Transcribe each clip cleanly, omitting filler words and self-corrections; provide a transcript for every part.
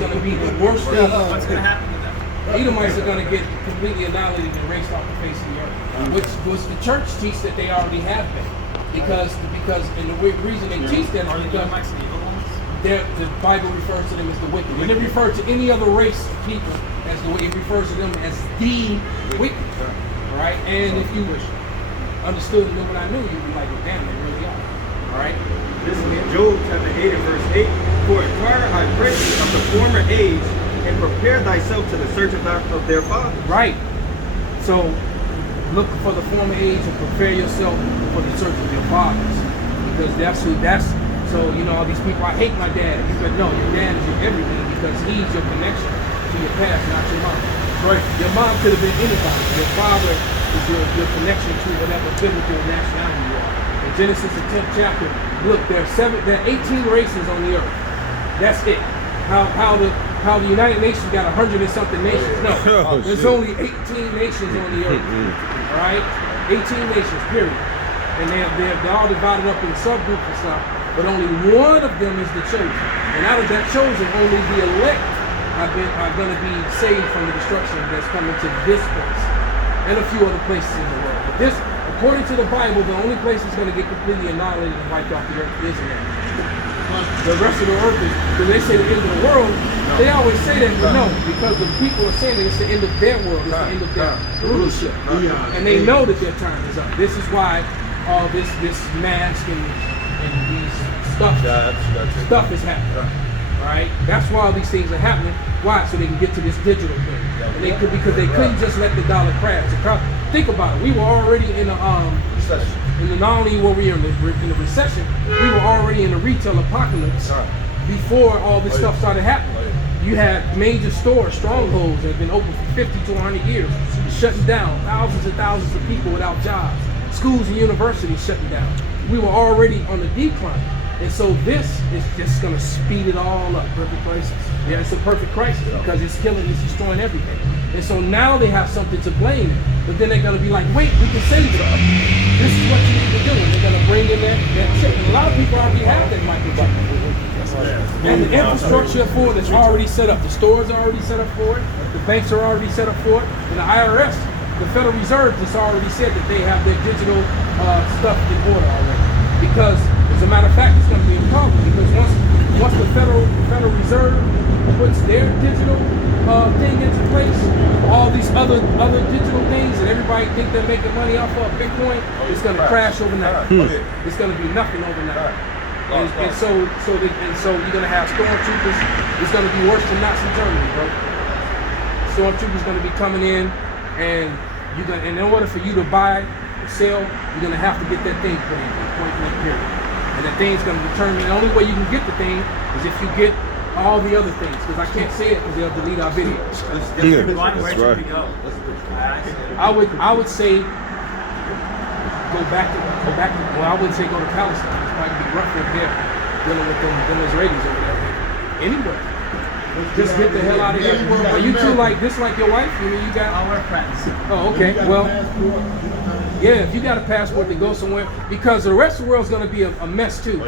going to be the worst thing. What's going to happen to them? Edomites are going to get completely annihilated and erased off the face of the earth, which was the church teach that they already have been. Because and the reason they teach that is because the Bible refers to them as the wicked. It didn't refer to any other race of people as the wicked. It refers to them as the wicked. Right? And if you understood them when I knew, you'd be like, well, damn, they really are. All right? This is Job chapter 8 and verse 8. For inquire, I pray thee, of the former age, and prepare thyself to the search of their fathers. Right. So look for the former age and prepare yourself for the search of your fathers. Because that's so all these people, I hate my dad. You said, no, your dad is your everything because he's your connection to your past, not your mom. Right? Your mom could have been anybody. Your father is your connection to whatever biblical nationality you are. In Genesis the 10th chapter, look, there are 18 races on the earth. That's it. How the United Nations got 100 and something nations. No, there's only 18 nations on the earth. All right? 18 nations, period. And they're all divided up in subgroups and stuff, but only one of them is the chosen. And out of that chosen, only the elect are going to be saved from the destruction that's coming to this place and a few other places in the world. But this, according to the Bible, the only place that's going to get completely annihilated and wiped off the earth is America. The rest of the earth is, because they say the end of the world, they always say that, but no, because the people are saying that it's the end of their world, it's the end of their rulership. And they know that their time is up. This is why all this mask and these stuff is happening. Right? That's why all these things are happening. Why? So they can get to this digital thing. And because they couldn't just let the dollar crash. Think about it. We were already in a not only were we in the recession, we were already in a retail apocalypse before all this stuff started happening. You had major stores, strongholds that have been open for 50 to 100 years, shutting down, thousands and thousands of people without jobs, schools and universities shutting down. We were already on the decline. And so this is just going to speed it all up. Perfect crisis. Yeah, it's a perfect crisis because it's killing, it's destroying everything. And so now they have something to blame it. But then they're going to be like, wait, we can save it. This is what you need to do. And they're going to bring in that chip. And a lot of people already have that microchip. And the infrastructure for it is already set up. The stores are already set up for it. The banks are already set up for it. And the IRS, the Federal Reserve, just already said that they have their digital stuff in order already. Because, as a matter of fact, it's going to be a problem. Because once the Federal Reserve puts their digital thing into place, all these other digital things that everybody think they're making money off of, Bitcoin, it's going to crash overnight. It's going to be nothing overnight. And so you're going to have stormtroopers. It's going to be worse than Nazi Germany, bro. Stormtroopers going to be coming in, and in order for you to buy or sell, you're going to have to get that thing put in, point blank period. And that thing's going to determine, the only way you can get the thing is if you get all the other things, because I can't say it because they'll delete our videos. Where should we go? I would say go back to, well, I wouldn't say go to Palestine. It's probably be rough up there dealing with them Israelis over there. Anywhere. Just get the hell out of here. Are you two like your wife? You mean you got? Oh, we're friends. Oh, okay. Well, yeah, if you got a passport to go somewhere, because the rest of the world's going to be a mess too.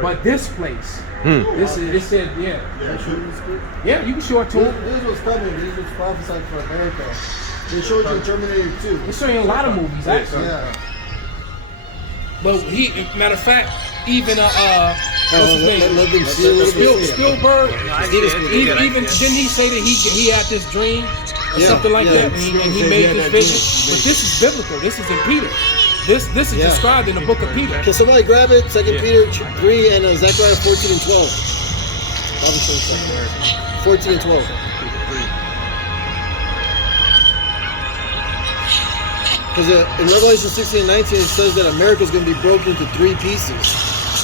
But this place, it said, yeah, you can show it to them. This was coming. This was prophesied for America. They showed you in Terminator 2. They're showing a lot of movies, actually. Yeah. But matter of fact, even what's his name? Spielberg. Even didn't he say that he had this dream or something like that, and he made this vision? But this is biblical. This is in Peter. This is described in the book of Peter. Can somebody grab it? 2 Peter 3 and Zechariah 14 and 12. I'll be showing 14 and 12. Because in Revelation 16 and 19 it says that America is going to be broken into 3 pieces.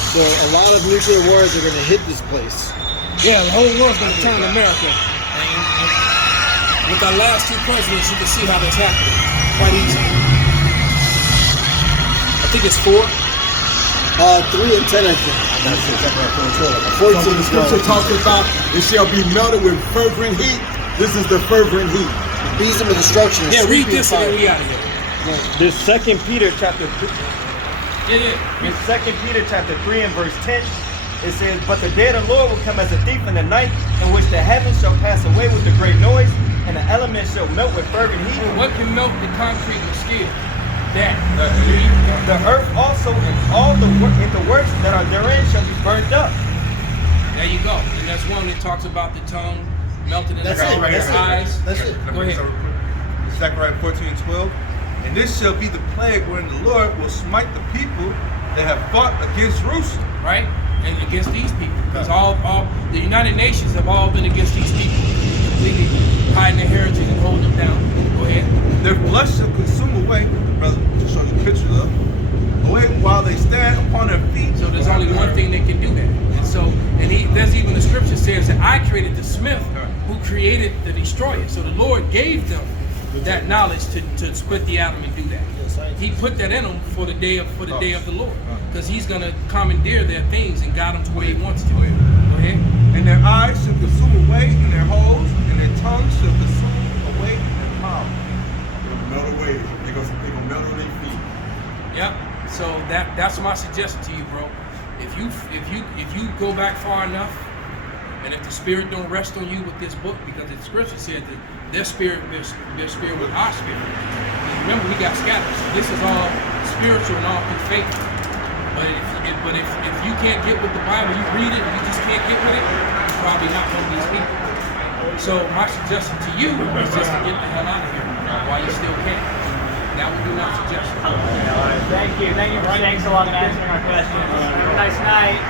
So a lot of nuclear wars are going to hit this place. Yeah, the whole world's going to turn to America. And with our last 2 presidents, you can see how that's happening quite easy. I think it's 4. 3 and 10, I think. 14 so the scripture talks about it shall be melted with fervent heat. This is the fervent heat. The beast of destruction. Yeah, read this and then we out of here. There's 2 Peter chapter 3. Yeah. There's 2 Peter chapter 3 and verse 10. it says, but the day of the Lord will come as a thief in the night, in which the heavens shall pass away with a great noise, and the elements shall melt with fervent heat. What can melt the concrete and steel? That. The earth also and all the works that are therein shall be burnt up. There you go. And that's one that talks about the tongue melting in That's the it. your That's it. eyes. That's it. Go ahead. Zechariah 14:12. And this shall be the plague wherein the Lord will smite the people that have fought against Jerusalem. Right? And against these people. Because all the United Nations have all been against these people. Completely hiding their heritage and holding them down. Go ahead. Their blood shall consume away, brother, to show you a picture of, away while they stand upon their feet. So there's only one thing that can do that. And so, there's even the scripture says that I created the smith who created the destroyer. So the Lord gave them that knowledge to split the atom and do that. He put that in them for the day of the Lord, because He's gonna commandeer their things and guide them to where He wants to. Go ahead. And their eyes shall consume away in their holes, and their tongues shall consume away in their mouth. They're gonna melt away. They're gonna melt on their feet. Yep. So that's my suggestion to you, bro. If you go back far enough, and if the Spirit don't rest on you with this book, because the scripture said that their spirit with our spirit. Because remember, we got scattered. So this is all spiritual and all through faith. But if you can't get with the Bible, you read it and you just can't get with it, you're probably not one of these people. So my suggestion to you is just to get the hell out of here while you still can. That would be my suggestion. Thank you. Thanks a lot for answering our questions. Have a nice night.